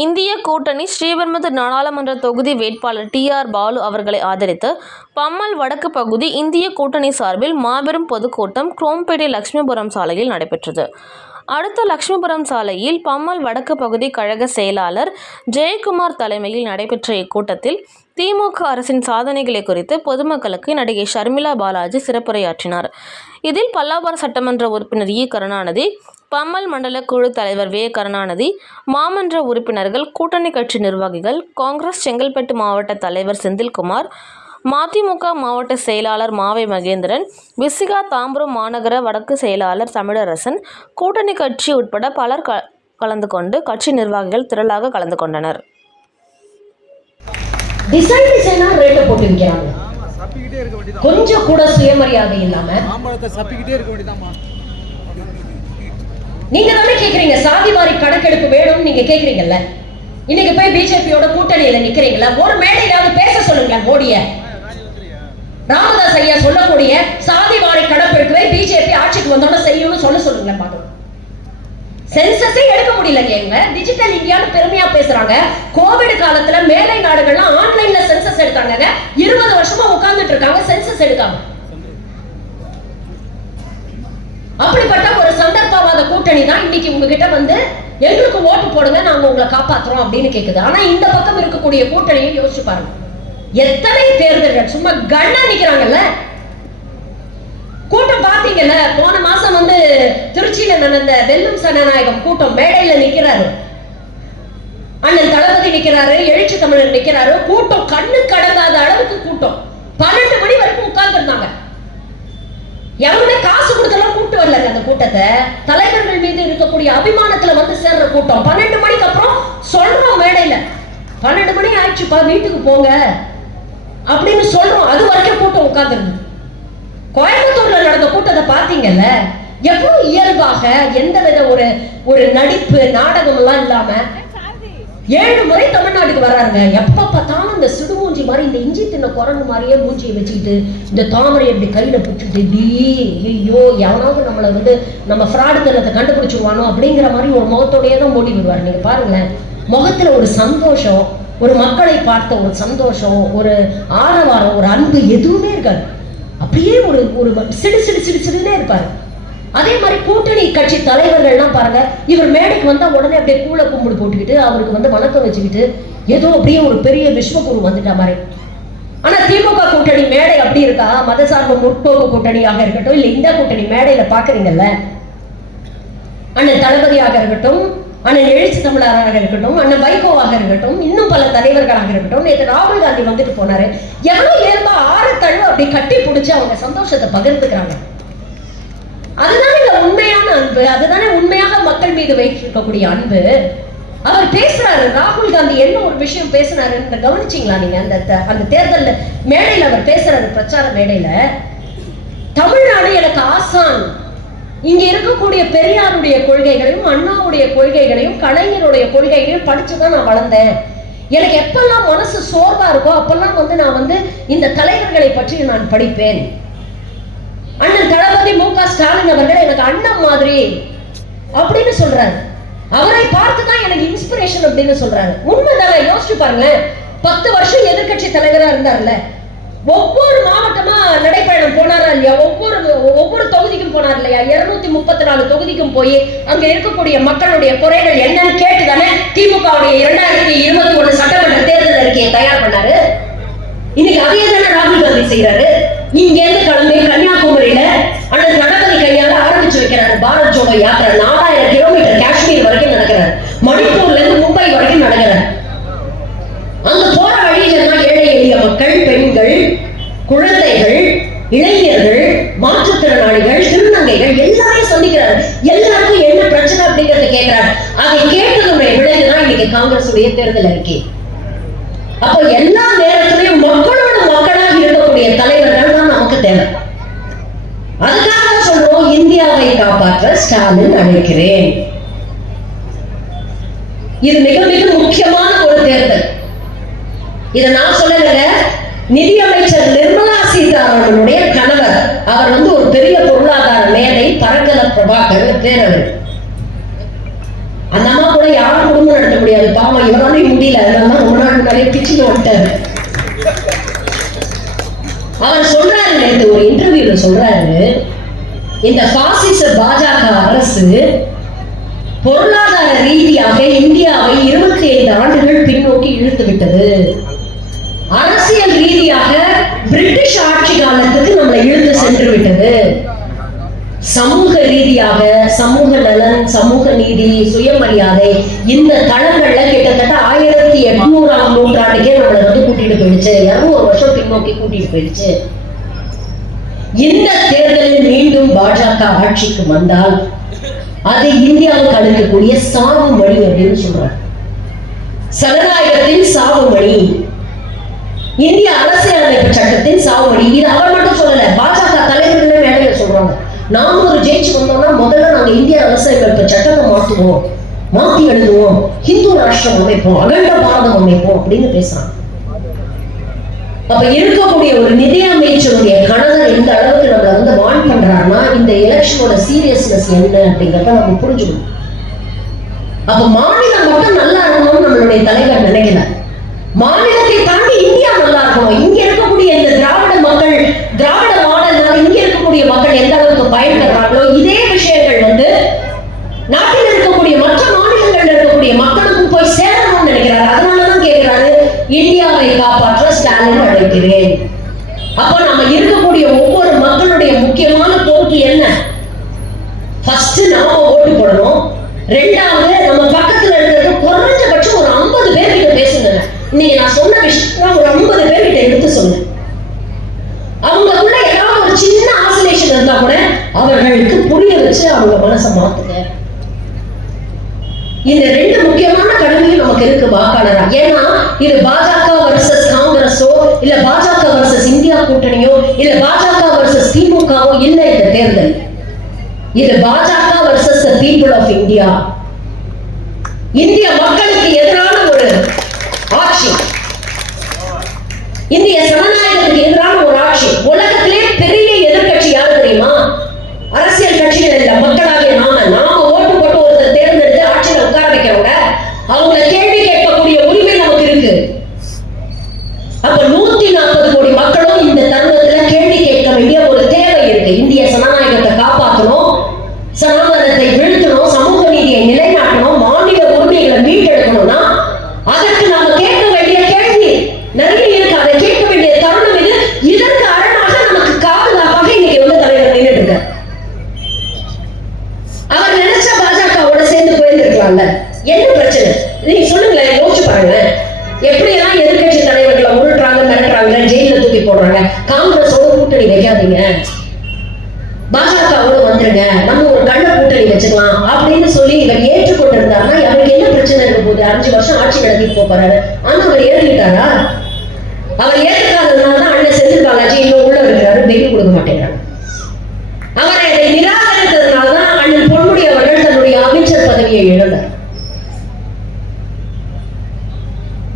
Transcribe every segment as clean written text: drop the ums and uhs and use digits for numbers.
இந்திய கூட்டணி ஸ்ரீபெரும்புதூர் நாடாளுமன்ற தொகுதி வேட்பாளர் டி.ஆர். பாலு அவர்களை ஆதரித்து பம்மல் வடக்கு பகுதி இந்திய கூட்டணி சார்பில் மாபெரும் பொதுக்கூட்டம் குரோம்பேட்டை லட்சுமிபுரம் சாலையில் நடைபெற்றது. அடுத்த லட்சுமிபுரம் சாலையில் பம்மல் வடக்கு பகுதி கழக செயலாளர் ஜெயக்குமார் தலைமையில் நடைபெற்ற இக்கூட்டத்தில் திமுக அரசின் சாதனைகளை குறித்து பொதுமக்களுக்கு நடிகை ஷர்மிளா பாலாஜி சிறப்புரையாற்றினார். இதில் பல்லாவரம் சட்டமன்ற உறுப்பினர் இ. கருணாநிதி, பம்மல் மண்டல குழு தலைவர் வே. கருணாநிதி, மாமன்ற உறுப்பினர்கள், கூட்டணி கட்சி நிர்வாகிகள், காங்கிரஸ் செங்கல்பட்டு மாவட்ட தலைவர் செந்தில்குமார், மதிமுக மாவட்ட செயலாளர் மாவை மகேந்திரன், விசிகா தாம்பரம் மாநகர வடக்கு செயலாளர் தமிழரசன், கூட்டணி கட்சி உட்பட பலர் கலந்து கொண்டு கட்சி நிர்வாகிகள் திரளாக கலந்து கொண்டனர். கொஞ்சம் கூட சுயமரியாதை இல்லாம நீங்க தானே கேக்குறீங்க, சாதிவாரி கணக்கெடுப்பு வேணும்னு நீங்க கேக்குறீங்கல்ல. இன்னைக்கு போய் பிஜேபியோட கூட்டணியில நிக்கிறீங்களா? ஒரு மேடையிலாவது பேச சொல்லுங்க மோடிய. ராமதாஸ் ஐயா சொல்லக்கூடிய சாதிவாரி கணக்கெடுப்பை பிஜேபி ஆட்சிக்கு வந்தோட செய்யணும்னு சொல்லுங்க பாக்கலாம். சென்சஸே எடுக்க முடியலங்க. டிஜிட்டல் இந்தியான்னு பெருமையா பேசுறாங்க. கோவிட் காலத்துல மேலை நாடுகள்லாம் ஆன்லைன்ல சென்சஸ் எடுத்தாங்க. 20 வருஷமா உட்கார்ந்துட்டு இருக்காங்க சென்சஸ் எடுக்காம. அப்படிப்பட்ட ஒரு சந்தர்ப்பவாத கூட்டணி தான் இன்னைக்கு உங்ககிட்ட வந்து எங்களுக்கு ஓட்டு போடுங்க, நாங்க உங்களை காப்பாத்துறோம் அப்படின்னு கேக்குது. ஆனா இந்த பக்கம் இருக்கக்கூடிய கூட்டணியை யோசிச்சு பாருங்க. எத்தனை தேர்தல்கள் சும்மா கண்ணா நிக்கிறாங்கல்ல. கூட்டம் பாத்தீங்கல்ல, போன மாசம் வந்து திருச்சியில நடந்த வெல்லும் சனநாயகம் கூட்டம் மேடையில நிக்கிறாரு அண்ணன் தளபதி, நிக்கிறாரு எழுச்சி தமிழர் நிக்கிறாரு. கூட்டம் கண்ணு கடங்காத அளவுக்கு கூட்டம். 12 மணி வரைக்கும் உட்கார்ந்து இருந்தாங்க. எவருமே காசு கொடுத்தெல்லாம் கூட்டு வரலங்க. அந்த கூட்டத்தை தலைவர்கள் மீது இருக்கக்கூடிய அபிமானத்துல வந்து சேர்ற கூட்டம். 12 மணிக்கு அப்புறம் சொல்றோம் மேடையில, 12 மணி ஆயிடுச்சுப்பா வீட்டுக்கு போங்க அப்படின்னு சொல்றோம். அது வரைக்கும் கூட்டம் உட்கார்ந்து இருந்தது. கோயம்புத்தூர்ல நடந்த கூட்டத்தை பாத்தீங்கல்ல, எவ்வளவு இயல்பாக எந்தவித ஒரு நடிப்பு நாடகம் எல்லாம் இல்லாம 7 முறை தமிழ்நாட்டுக்கு வர்றாருங்க. எப்ப பார்த்தாலும் இந்த சிடுமூஞ்சி மாதிரி, இந்த இஞ்சி தின்ன குரங்கு மாதிரியே மூஞ்சியை வச்சுக்கிட்டு, இந்த தாமரை இப்படி கையில பிடிச்சிட்டு, ஐயோ எவனாவது நம்மளை வந்து நம்ம ஃப்ராடு தனத்தை கண்டுபிடிச்சிருவானோ அப்படிங்கிற மாதிரி ஒரு முகத்தோடையே தான் ஓடி விடுவார். நீங்க பாருங்களேன், முகத்துல ஒரு சந்தோஷம், ஒரு மக்களை பார்த்த ஒரு சந்தோஷம், ஒரு ஆரவாரம், ஒரு அன்பு எதுவுமே இருக்காது. அப்படியே ஒரு சிடு சிடு சிடு சிடுனே இருப்பாரு. அதே மாதிரி கூட்டணி கட்சி தலைவர்கள்லாம் பாருங்க, இவர் மேடைக்கு வந்தா உடனே அப்படியே கூள கும்பிடு போட்டுக்கிட்டு அவருக்கு வந்து வணக்கம் வச்சுக்கிட்டு ஏதோ அப்படியே ஒரு பெரிய விஸ்வகுரு வந்துட்டா மாதிரி. ஆனா திமுக கூட்டணி மேடை அப்படி இருக்கா? மதசார்பு முற்போக்கு கூட்டணியாக இருக்கட்டும், இல்ல இந்த கூட்டணி மேடையில பாக்குறீங்கல்ல, அண்ணன் தளபதியாக இருக்கட்டும், அண்ணன் எழுச்சி தமிழராக இருக்கட்டும், அண்ணன் வைகோவாக இருக்கட்டும், இன்னும் பல தலைவர்களாக இருக்கட்டும், நேற்று ராகுல் காந்தி வந்துட்டு போனாரு. எவ்வளவு இயல்பா ஆறு அப்படி கட்டி பிடிச்சு அவங்க சந்தோஷத்தை பகிர்ந்துக்கிறாங்க. அதுதானே உண்மையான அன்பு, அதுதானே உண்மையாக மக்கள் மீது வைத்திருக்கக்கூடிய அன்பு. அவர் பேசுறாரு, ராகுல் காந்தி என்ன ஒரு விஷயம் பேசுறாருன்னு கவனிச்சீங்களா நீங்க? அந்த தேர்தல் மேடையில் அவர் பேசுறாரு, பிரச்சார மேடையில, தமிழ்நாடு எனக்கு ஆசான், இங்க இருக்கக்கூடிய பெரியாருடைய கொள்கைகளையும் அண்ணாவுடைய கொள்கைகளையும் கலைஞருடைய கொள்கைகளையும் படிச்சுதான் நான் வளர்ந்தேன். எனக்கு எப்பெல்லாம் மனசு சோர்வா இருக்கோ அப்பெல்லாம் வந்து நான் வந்து இந்த தலைவர்களை பற்றி நான் படிப்பேன். அண்ணன் தளபதி மு.க. ஸ்டாலின் அவர்கள் எனக்கு அண்ணன் மாதிரி அப்படின்னு சொல்றாரு. அவரை பார்த்துதான் எனக்கு இன்ஸ்பிரேஷன் அப்படின்னு சொல்றாரு. உண்மைதானே? யோசிச்சு பாருங்க. 10 வருஷம் எதிர்கட்சி தலைவரா இருந்தார்ல, ஒவ்வொரு மாவட்டமா நடைப்பயணம் போனாரா இல்லையா? ஒவ்வொரு தொகுதிக்கும் போனார் இல்லையா? 234 தொகுதிக்கும் போய் அங்க இருக்கக்கூடிய மக்களுடைய குறைகள் என்னன்னு கேட்டுதானே திமுகவுடைய 2021 சட்டமன்ற தேர்தல் அறிக்கையை தயார் பண்ணாரு. இன்னைக்கு அதே தானே ராகுல் காந்தி செய்யறாரு. இங்க இருந்து கிளம்பி கன்னியாகுமரியில அண்ணன் தளபதி கையால ஆரம்பிச்சு வைக்கிறாரு பாரத் ஜோடோ யாத்திரை. 4000 கிலோமீட்டர் காஷ்மீர் வரைக்கும் நடக்கிறார். மணிப்பூர்ல இருந்து மும்பை வரைக்கும் நடக்கிறார். அங்க போற வழியில தான் ஏழை எளிய மக்கள், பெண்கள், குழந்தைகள், இளைஞர்கள், மாற்றுத்திறனாளிகள், திருநங்கைகள் எல்லாரையும் சந்திக்கிறார். எல்லாருக்கும் என்ன பிரச்சனை அப்படிங்கறத கேட்கிறார். அதை கேட்டதுடைய விளைவுதான் இன்னைக்கு காங்கிரஸ் உடைய தேர்தல் அறிக்கை. அப்போ எல்லா நேரத்திலையும் மக்களோட மக்களாக இருக்கக்கூடிய தலைவர்கள் தான் நமக்கு தேவை. அதுக்காக சொல்றோம், இந்தியாவை காப்பாற்ற ஸ்டாலின் அழைக்கிறேன். இது மிக மிக முக்கியமான ஒரு தேர்தல். இதை நான் சொல்லல, நிதியமைச்சர் நிர்மலா சீதாராமனுடைய கணவர், அவர் வந்து ஒரு பெரிய பொருளாதார மேதை, பரங்கல பிரபாகர் பேரவர். அந்த அம்மா கூட யாரும் குடும்பம் நடத்த முடியாது, பாவம் இவராலே முடியல, அதனால ரொம்ப நாள் முன்னாடியே பிச்சுட்டு வந்துட்டாரு. அவர் சொல்றாரு, நேற்று ஒரு இன்டர்வியூல சொல்றாரு, இந்த பாசிச பாஜக அரசு பொருளாதார ரீதியாக இந்தியாவை 25 ஆண்டுகள் பின்னோக்கி இழுத்து விட்டது. அரசியல் ரீதியாக பிரிட்டிஷ் ஆட்சி காலத்துக்கு நம்மளை இழுத்து சென்று விட்டது. சமூக ரீதியாக சமூக நலன், சமூக நீதி, சுயமரியாதை இந்த தளங்கள்ல கிட்டத்தட்ட 1800ஆம் நூற்றாண்டுக்கே நம்மளை வந்து கூட்டிட்டு போயிடுச்சு. 200 வருஷம் பின்னோக்கி கூட்டிட்டு போயிடுச்சு. இந்த தேர்தலில் மீண்டும் பாஜக ஆட்சிக்கு வந்தால் அது இந்தியாவுக்கு அளிக்கக்கூடிய சாவு மணி அப்படின்னு சொல்றாங்க. சனநாயகத்தின் சாவு மணி, இந்திய அரசியலமைப்பு சட்டத்தின் சாவு மணி. இது அவர் மட்டும் சொல்லல, பாஜக தலைவர்களே மேடையில சொல்றாங்க. நாம ஒரு ஜெயிச்சு வந்தோம்னா முதல்ல நாங்க இந்திய அரசியலமைப்பு சட்டத்தை மாற்றுவோம், மாத்தி எழுதுவோம், ஹிந்து ராஷ்டிரம் அமைப்போம், அகண்ட பாரதம் அமைப்போம் அப்படின்னு பேசுறாங்க. அப்ப இருக்கக்கூடிய ஒரு நிதி அமைச்சருடைய கணவர் இந்த அளவுக்கு நம்மள வந்து வான் பண்றாருன்னா இந்த எலெக்ஷனோட சீரியஸ்னஸ் என்ன அப்படிங்கறத நம்ம புரிஞ்சுக்கணும். அப்ப மாநிலம் மட்டும் நல்லா இருக்கணும்னு நம்மளுடைய தலைவர் நினைக்கல, மாநிலத்தை தாண்டி இந்தியா நல்லா இருக்கணும். இங்க இருக்கக்கூடிய இந்த திராவிட மக்கள், திராவிட மாடல்னால இங்க இருக்கக்கூடிய மக்கள் எந்த அளவுக்கு பயன்படுறாங்களோ இதே விஷயங்கள் வந்து நாட்டில் இருக்கக்கூடிய மற்ற மாநிலங்கள்ல இருக்கக்கூடிய மக்களுக்கும் போய் சேரணும்னு நினைக்கிறாரு. அதனாலதான் கேட்கிறாரு, இந்தியாவை காப்பாற்ற ஸ்டாலின் அழைக்கிறேன். அப்போ நம்ம இருக்கக்கூடிய ஒவ்வொரு மக்களுடைய முக்கியமான பொறுப்பு என்ன? ஃபர்ஸ்ட் நாம ஓட்டு போடணும். ரெண்டாவது நம்ம பக்கத்துல இருக்கிறது குறைஞ்சபட்சம் ஒரு 50 பேர்கிட்ட பேசுங்க. இன்னைக்கு நான் சொன்ன விஷயம் ஒரு 50 பேர்கிட்ட எடுத்து சொன்னேன். அவங்களுக்குள்ள ஏதாவது ஒரு சின்ன ஆசிலேஷன் இருந்தா கூட அவர்களுக்கு புரிய வச்சு அவங்க மனசை மாத்துங்க. இந்த 2 முக்கியமான கடமையும் நமக்கு இருக்கு வாக்காளரா. ஏன்னா இது பாஜக வர்சஸ் காங்கிரஸோ இல்ல பாஜக வர்சஸ் இந்தியா கூட்டணியோ இல்ல பாஜக வர்சஸ் திமுகவோ இல்ல. இந்த தேர்தல் இது பாஜக versus the people of India. இந்திய மக்களுக்கு எதிரான ஒரு ஆட்சி, இந்திய ஜனநாயகத்துக்கு எதிரான ஒரு ஆட்சி. உலகத்திலே பெரிய எதிர்கட்சி யாரு தெரியுமா? அரசியல் கட்சிகள் இல்ல, மக்களாகிய நாம ஓட்டு போட்டு ஒருத்தர் தேர்ந்தெடுத்து ஆட்சியில உட்கார வைக்கிறவங்க, அவங்க கேள்வி கேட்கக்கூடிய உரிமை நமக்கு இருக்கு. அப்ப 140 கோடி மக்களும் இந்த தருணத்துல கேள்வி கேட்க வேண்டிய ஒரு தேவை இருக்கு. இந்திய ஜனநாயகத்தை காப்பாற்றணும், சனாதனத்தை வீழ்த்தணும், சமூக நீதியை நிலைநாட்டணும், மாநில உரிமைகளை மீட்டெடுக்கணும்னா அதற்கு நாம கேட்க வேண்டிய கேள்வி நிறைய இருக்கு. அதை கேட்க வேண்டிய தருணம் இது. இதற்கு அரணாக நமக்கு பாதுகாப்பாக இன்னைக்கு வந்து தலைவர் நின்றுட்டு இருக்கார். அவர் நினைச்ச பாஜகவோட சேர்ந்து போயிருந்திருக்கலாம்ல. என்ன பிரச்சனை நீங்க சொல்லுங்களேன், யோசிச்சு பாருங்க. எப்படியெல்லாம் எதிர்கட்சி தலைவர்களை உருட்டுறாங்க, மிரட்டுறாங்க, ஜெயில தூக்கி போடுறாங்க. காங்கிரஸோட கூட்டணி வைக்காதீங்க, பாஜகவோட வந்துருங்க, நம்ம ஒரு கள்ள கூட்டணி வச்சுக்கலாம் அப்படின்னு சொல்லி இவர் ஏற்றுக்கொண்டிருந்தாருன்னா அவருக்கு என்ன பிரச்சனை இருக்க போகுது? 5 வருஷம் ஆட்சி நடத்திட்டு போறாரு. ஆனா அவர் ஏற்றுக்கிட்டாரா? அவர் ஏற்றுக்காததுனாலதான் அண்ணன் செந்தில் பாலாஜி இன்னும் உள்ள இருக்கிறாரு, பெயில் கொடுக்க மாட்டேங்கிறாங்க. அவரை அதை நிராகரித்ததுனாலதான் அண்ணன் பொன்முடி அவர்கள் தன்னுடைய அமைச்சர் பதவியை இழந்தார்.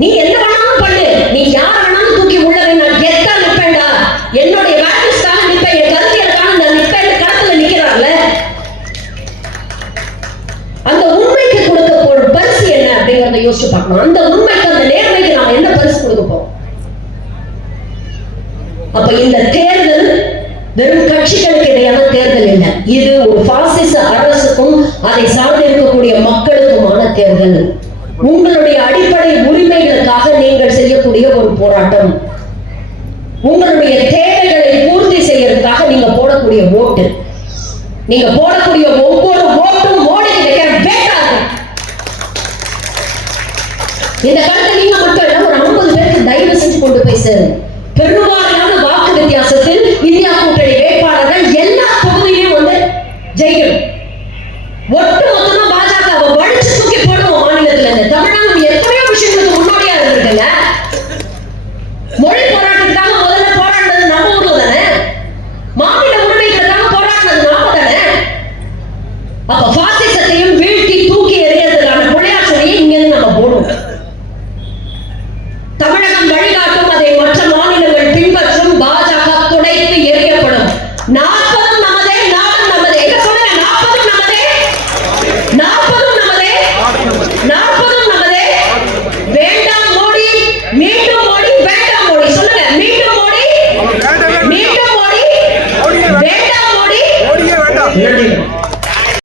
நீ என்ன வேணாலும் பண்ணு, நீ யார் வேணாலும் தூக்கி உள்ள நான் கெத்தா நிப்பேன்டா, என்னுடைய வேல்யூஸ்க்காக நிப்பேன், என் கருத்தியலுக்காக நான் நிப்பேன் களத்துல நிக்கிறார்ல. அந்த உண்மைக்கு கொடுக்க போற பரிசு என்ன அப்படிங்கறத யோசிச்சு பார்க்கணும். அந்த உண்மைக்கு, அந்த நேர்மைக்கு நாம என்ன பரிசு கொடுக்க போறோம்? அப்ப இந்த தேர்தல் வெறும் கட்சிகளுக்கு இடையான தேர்தல் இல்லை, இது ஒரு பாசிச அரசுக்கும் அதை சார்ந்து இருக்கக்கூடிய மக்களுக்குமான தேர்தல். உங்களுடைய அடிப்படை உரிமைகளுக்காக நீங்கள் செய்யக்கூடிய ஒரு போராட்டம், உங்களுடைய தேவைகளை பூர்த்தி செய்யறதுக்காக நீங்க போடக்கூடிய ஓட்டு, நீங்க போடக்கூடிய ஒவ்வொரு ஓட்டும் மோடிக்கு வைக்கிற வேட்டாது. இந்த கருத்தை நீங்க மட்டும் இல்ல, ஒரு 50 பேருக்கு தயவு செஞ்சு கொண்டு போய் சேருங்க. பெரும்பாலான வாக்கு வித்தியாசத்தில் இந்தியா கூட்டணி வேட்பாளர்கள் எல்லா தொகுதியிலும் வந்து ஜெயிக்கணும். ஒட்டு மொத்தமா பாஜக வடிச்சு தூக்கி போடுவோம் மாநிலத்துல. இந்த தமிழ்நாடு எத்தனையோ விஷயங்களுக்கு முன்னோடியா இருந்திருக்குங்க. மொழி போராட்டத்துக்காக முதல்ல போராடினது நம்ம ஊர்ல தானே, மாநில உரிமைகளுக்காக போராடினது நாம தானே. அப்ப பாசிச